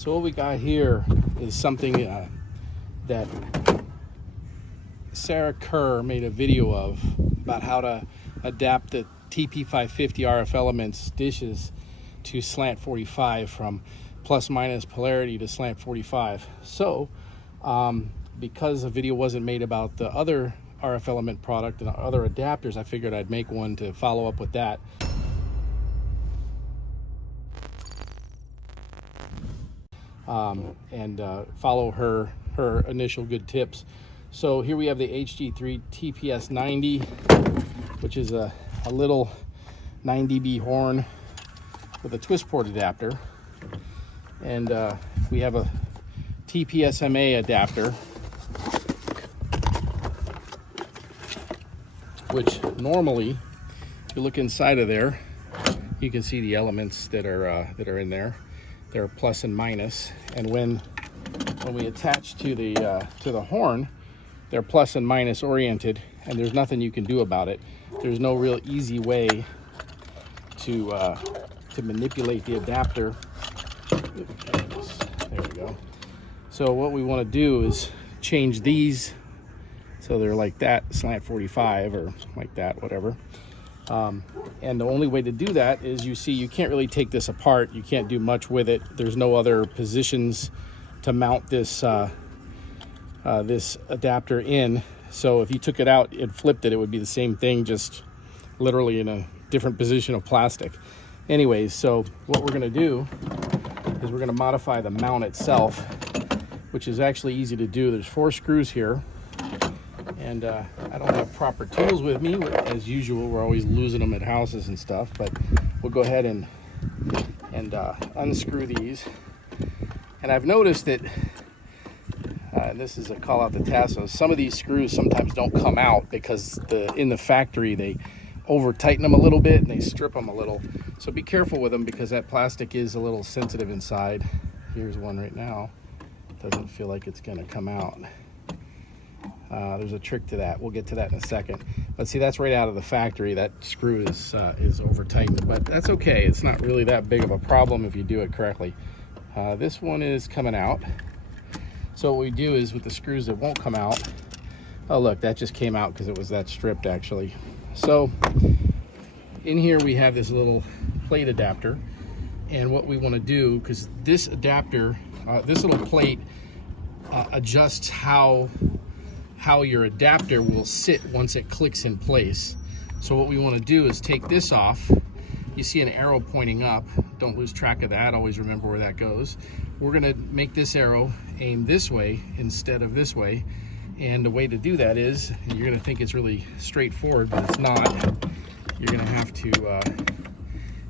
So what we got here is something that Sarah Kerr made a video of about how to adapt the TP550 RF Elements dishes to Slant 45 from plus minus polarity to Slant 45. So because a video wasn't made about the other RF element product and other adapters, I figured I'd make one to follow up with that. And follow her initial good tips. So here we have the HG3 TPS 90, which is a little 9 dB horn with a twist port adapter, and we have a TPSMA adapter, which normally, if you look inside of there, you can see the elements that are in there. They're plus and minus, and when we attach to the horn, they're plus and minus oriented, and there's nothing you can do about it. There's no real easy way to manipulate the adapter. There we go. So what we want to do is change these so they're like that, Slant 45, or like that, whatever. And the only way to do that is, you can't really take this apart. You can't do much with it. There's no other positions to mount this this adapter in. So if you took it out and flipped it, it would be the same thing, just literally in a different position of plastic. Anyways, so what we're going to do is we're going to modify the mount itself, which is actually easy to do. There's 4 screws here. And I don't have proper tools with me. As usual, we're always losing them at houses and stuff, but we'll go ahead and unscrew these. And I've noticed that, and this is a call out to Tasso, some of these screws sometimes don't come out because in the factory they over tighten them a little bit and they strip them a little. So be careful with them because that plastic is a little sensitive inside. Here's one right now. Doesn't feel like it's gonna come out. There's a trick to that. We'll get to that in a second. But see, that's right out of the factory. That screw is over tightened, but that's okay. It's not really that big of a problem if you do it correctly. This one is coming out. So what we do is, with the screws that won't come out, oh look, that just came out because it was that stripped actually. So in here we have this little plate adapter, and what we want to do, because this adapter, this little plate adjusts how your adapter will sit once it clicks in place. So what we want to do is take this off. You see an arrow pointing up. Don't lose track of that. Always remember where that goes. We're going to make this arrow aim this way instead of this way. And the way to do that is, you're going to think it's really straightforward, but it's not. You're going to have to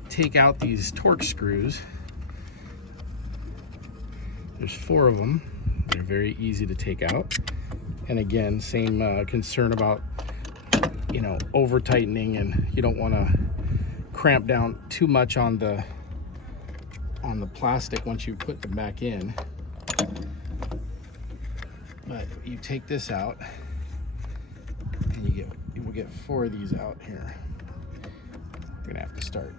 take out these torque screws. There's 4 of them. They're very easy to take out. And again, same concern about, over tightening, and you don't want to cramp down too much on the plastic once you put them back in. But you take this out, and you will get 4 of these out here. We're gonna have to start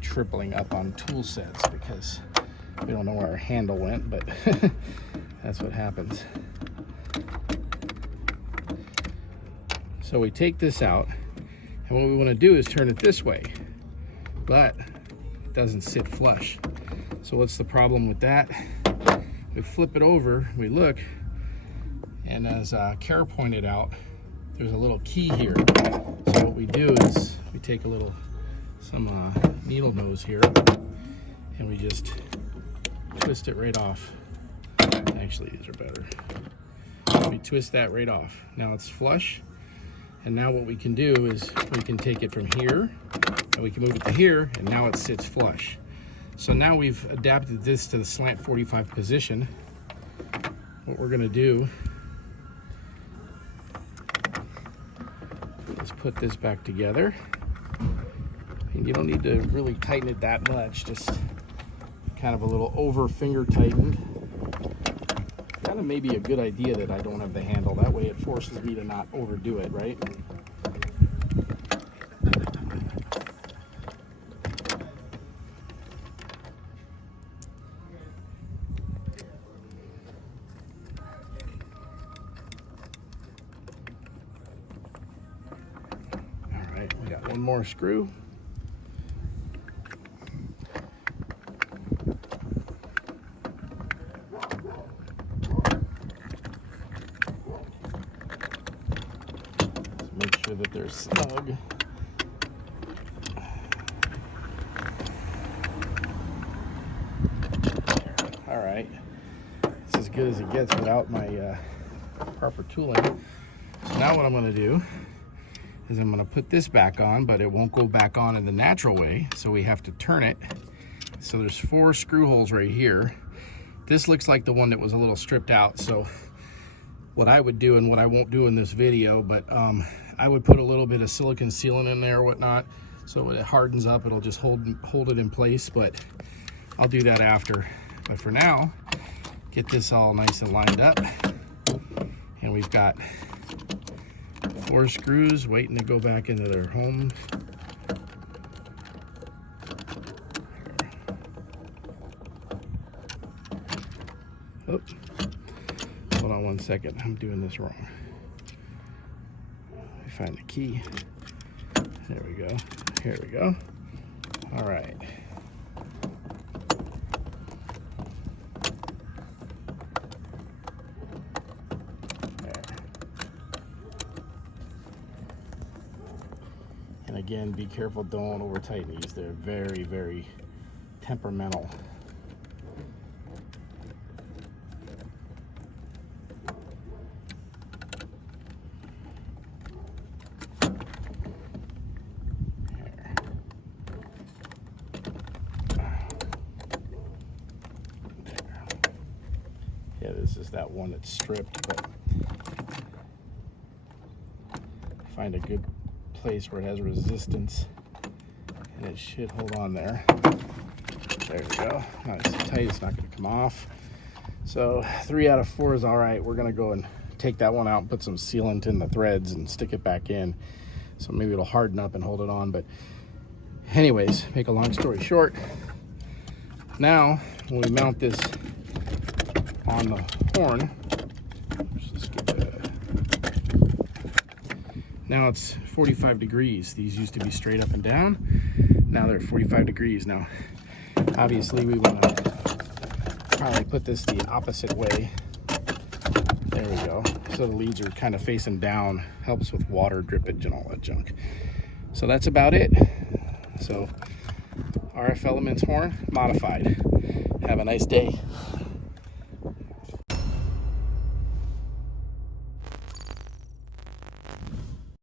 tripling up on tool sets because we don't know where our handle went, but that's what happens. So we take this out, and what we want to do is turn it this way, but it doesn't sit flush. So what's the problem with that? We flip it over, we look, and as Kara pointed out, there's a little key here. So what we do is we take some needle nose here, and we just twist it right off. Actually, these are better. We twist that right off. Now it's flush. And now what we can do is we can take it from here, and we can move it to here, and now it sits flush. So now we've adapted this to the Slant 45 position. What we're gonna do is put this back together. And you don't need to really tighten it that much, just kind of a little over finger tightened. Kind of maybe a good idea that I don't have the handle. That way it forces me to not overdo it, right? One more screw. Make sure that they're snug. All right, it's as good as it gets without my proper tooling. So now what I'm going to do is I'm going to put this back on, but it won't go back on in the natural way, so we have to turn it. So there's 4 screw holes right here. This looks like the one that was a little stripped out, so what I would do, and what I won't do in this video, but I would put a little bit of silicone sealant in there or whatnot, so when it hardens up, it'll just hold it in place, but I'll do that after. But for now, get this all nice and lined up, and we've got 4 screws waiting to go back into their home. Oh, hold on one second, I'm doing this wrong. Let me find the key. There we go. Here we go. All right. And again, be careful, don't over tighten these. They're very, very temperamental. Yeah, this is that one that's stripped, but find a good place where it has resistance, and it should hold on there. There we go. Nice and tight, it's not going to come off. So 3 out of 4 is all right. We're going to go and take that one out and put some sealant in the threads and stick it back in, so maybe it'll harden up and hold it on. But anyways, make a long story short, now when we mount this on the horn, let's get now it's 45 degrees. These used to be straight up and down. Now they're 45 degrees. Now, obviously we want to probably put this the opposite way. There we go. So the leads are kind of facing down. Helps with water drippage and all that junk. So that's about it. So RF Elements horn modified. Have a nice day.